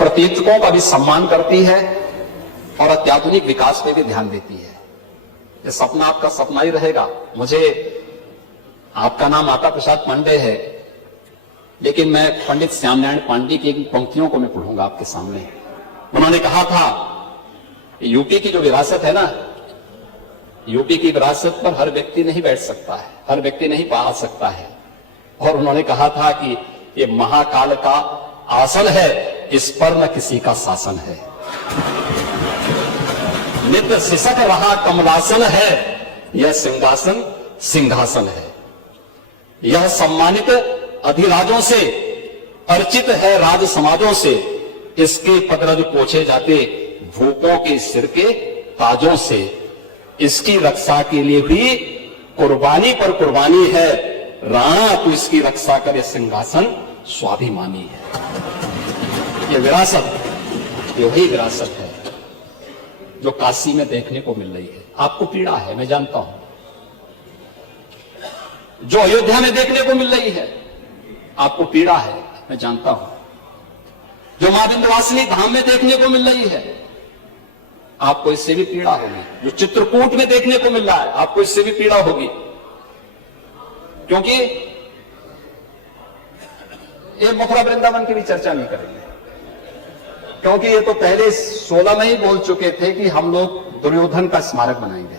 प्रतीकों का भी सम्मान करती है और अत्याधुनिक विकास पे भी ध्यान देती है। ये सपना आपका सपना ही रहेगा। मुझे आपका नाम माता प्रसाद पांडे है, लेकिन मैं पंडित श्यामनारायण पांडे की पंक्तियों को मैं पढ़ूंगा आपके सामने। उन्होंने कहा था, यूपी की जो विरासत है ना, यूपी की विरासत पर हर व्यक्ति नहीं बैठ सकता है, हर व्यक्ति नहीं पा सकता है। और उन्होंने कहा था कि ये महाकाल का आसन है, इस पर न किसी का शासन है। नित्य सिसक रहा कमलासन है, यह सिंहासन सिंहासन है। यह सम्मानित अधिराजों से, अर्चित है राज समाजों से। इसके पदरज पोछे जाते भूपों के सिर के ताजों से। इसकी रक्षा के लिए भी कुर्बानी पर कुर्बानी है। राणा तू इसकी रक्षा कर, यह सिंहासन स्वाभिमानी है। यह विरासत, यही विरासत है जो काशी में देखने को मिल रही है। आपको पीड़ा है, मैं जानता हूं। जो अयोध्या में देखने को मिल रही है, आपको पीड़ा है, मैं जानता हूं। जो मां विंध्यवासिनी धाम में देखने को मिल रही है, आपको इससे भी पीड़ा होगी। जो चित्रकूट में देखने को मिल रहा है, आपको इससे भी पीड़ा होगी। क्योंकि ये मथुरा वृंदावन की भी चर्चा नहीं करेंगे, क्योंकि ये तो पहले 16 में ही बोल चुके थे कि हम लोग दुर्योधन का स्मारक बनाएंगे।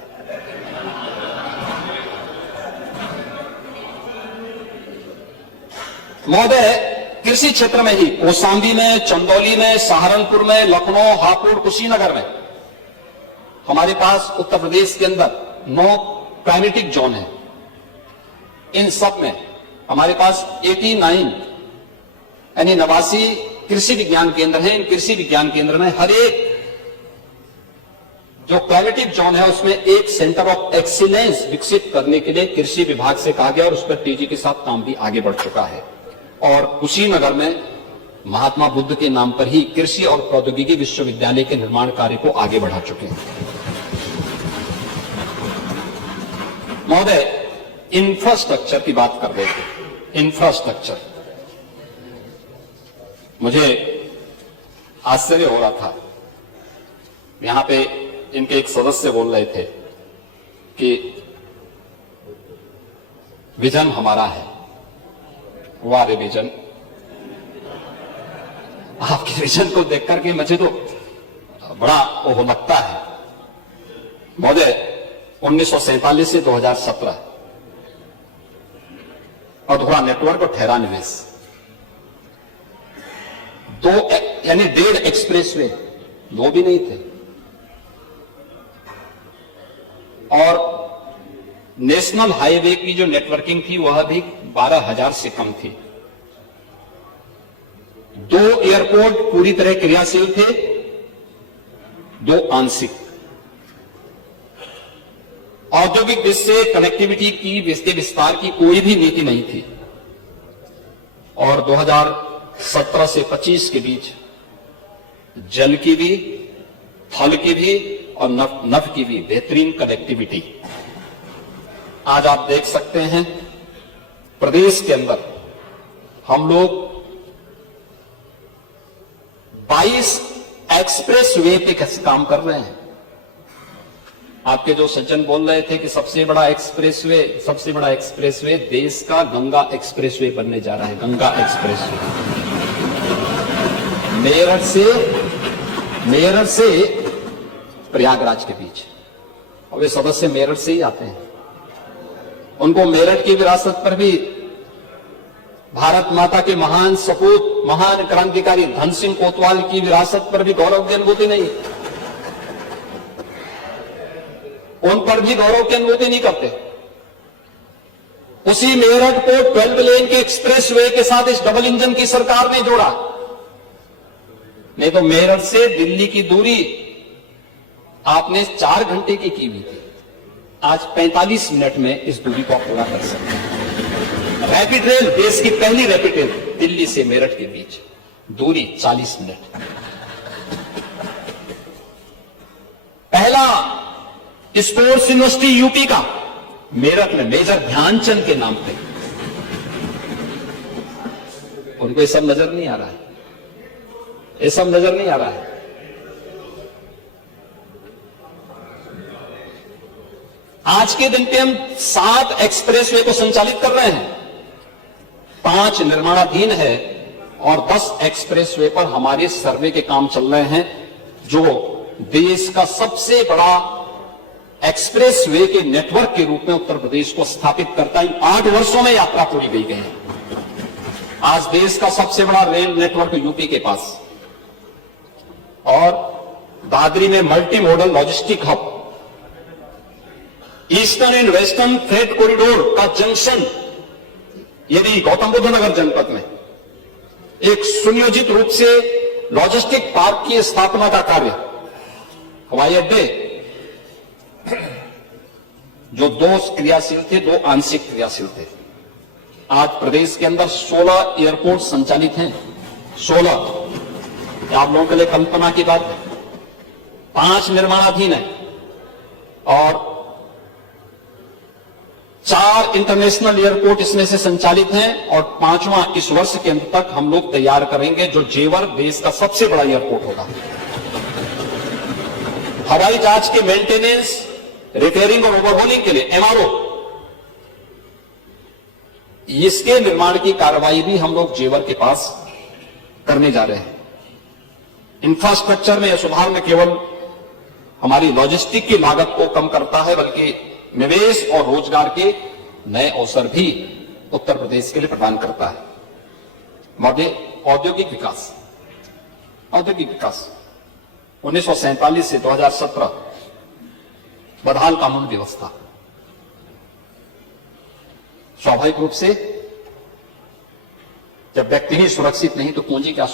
महोदय, कृषि क्षेत्र में ही कौशाम्बी में, चंदौली में, सहारनपुर में, लखनऊ, हापुड़, कुशीनगर में हमारे पास उत्तर प्रदेश के अंदर 9 क्लाइमेटिक जोन है। इन सब में हमारे पास 89 यानी 89 कृषि विज्ञान केंद्र हैं। इन कृषि विज्ञान केंद्र में हर एक जो क्लाइमेटिक जोन है उसमें एक सेंटर ऑफ एक्सीलेंस विकसित करने के लिए कृषि विभाग से कहा गया और उस पर टीजी के साथ काम भी आगे बढ़ चुका है। और कुशीनगर में महात्मा बुद्ध के नाम पर ही कृषि और प्रौद्योगिकी विश्वविद्यालय के निर्माण कार्य को आगे बढ़ा चुके हैं। महोदय, इंफ्रास्ट्रक्चर की बात कर रहे थे। इंफ्रास्ट्रक्चर, मुझे आश्चर्य हो रहा था। यहां पे इनके एक सदस्य बोल रहे थे कि विजन हमारा है। वाह रे विजन, आपके विजन को देख करके मुझे तो बड़ा वो लगता है। महोदय, 1947 से 2017 अधूरा नेटवर्क और ठहरा निवेश, 2 यानी 1.5 एक्सप्रेसवे, 2 भी नहीं थे। और नेशनल हाईवे की जो नेटवर्किंग थी वह भी 12,000 से कम थी। 2 एयरपोर्ट पूरी तरह क्रियाशील थे, 2 आंशिक। औद्योगिक दृष्टि से कनेक्टिविटी की विस्तार की कोई भी नीति नहीं थी। और 2017 से 25 के बीच जल की भी, थल की भी और नभ की भी बेहतरीन कनेक्टिविटी। आज आप देख सकते हैं प्रदेश के अंदर हम लोग 22 एक्सप्रेस वे पे काम कर रहे हैं। आपके जो सज्जन बोल रहे थे कि सबसे बड़ा एक्सप्रेसवे देश का गंगा एक्सप्रेसवे बनने जा रहा है। गंगा एक्सप्रेसवे मेरठ से प्रयागराज के बीच, और वे सदस्य मेरठ से ही आते हैं। उनको मेरठ की विरासत पर भी भारत माता के महान सपूत, महान क्रांतिकारी धन सिंह कोतवाल की विरासत पर भी गौरव की अनुभूति नहीं, उन पर भी गौरव की अनुभूति नहीं करते। उसी मेरठ को 12 लेन के एक्सप्रेसवे के साथ इस डबल इंजन की सरकार ने जोड़ा। नहीं तो मेरठ से दिल्ली की दूरी आपने 4 घंटे की हुई थी, आज 45 मिनट में इस दूरी को आप पूरा कर सकते हैं। रैपिड रेल, देश की पहली रैपिड रेल, दिल्ली से मेरठ के बीच दूरी 40 मिनट। पहला स्पोर्ट्स यूनिवर्सिटी यूपी का मेरठ में मेजर ध्यानचंद के नाम पे। उनको ये सब नजर नहीं आ रहा है। ये सब नजर नहीं आ रहा है। आज के दिन पे हम 7 एक्सप्रेसवे को संचालित कर रहे हैं, 5 निर्माणाधीन है और 10 एक्सप्रेसवे पर हमारे सर्वे के काम चल रहे हैं, जो देश का सबसे बड़ा एक्सप्रेसवे के नेटवर्क के रूप में उत्तर प्रदेश को स्थापित करता है। 8 वर्षों में यात्रा पूरी गई है। आज देश का सबसे बड़ा रेल नेटवर्क यूपी के पास, और दादरी में multi modal logistic hub, eastern and western freight corridor का जंक्शन, यदि गौतम बुद्ध नगर जनपद में एक सुनियोजित रूप से लॉजिस्टिक पार्क की स्थापना का कार्य, हवाई अड्डे जो 2 क्रियाशील थे, 2 आंशिक क्रियाशील थे, आज प्रदेश के अंदर 16 एयरपोर्ट संचालित हैं। 16 आप लोगों के लिए कल्पना की बात है। 5 निर्माणाधीन है और 4 इंटरनेशनल एयरपोर्ट इसमें से संचालित हैं, और 5वां इस वर्ष के अंत तक हम लोग तैयार करेंगे, जो जेवर देश का सबसे बड़ा एयरपोर्ट होगा। हवाई जहाज के मेंटेनेंस, रिपेयरिंग और ओवरहोलिंग के लिए एमआरओ, इसके निर्माण की कार्रवाई भी हम लोग जेवर के पास करने जा रहे हैं। इंफ्रास्ट्रक्चर में यह सुधार न केवल हमारी लॉजिस्टिक की लागत को कम करता है, बल्कि निवेश और रोजगार के नए अवसर भी उत्तर प्रदेश के लिए प्रदान करता है। औद्योगिक विकास, 1947 से 2017 बदहाल कानून व्यवस्था, स्वाभाविक रूप से जब व्यक्ति ही सुरक्षित नहीं तो पूंजी क्या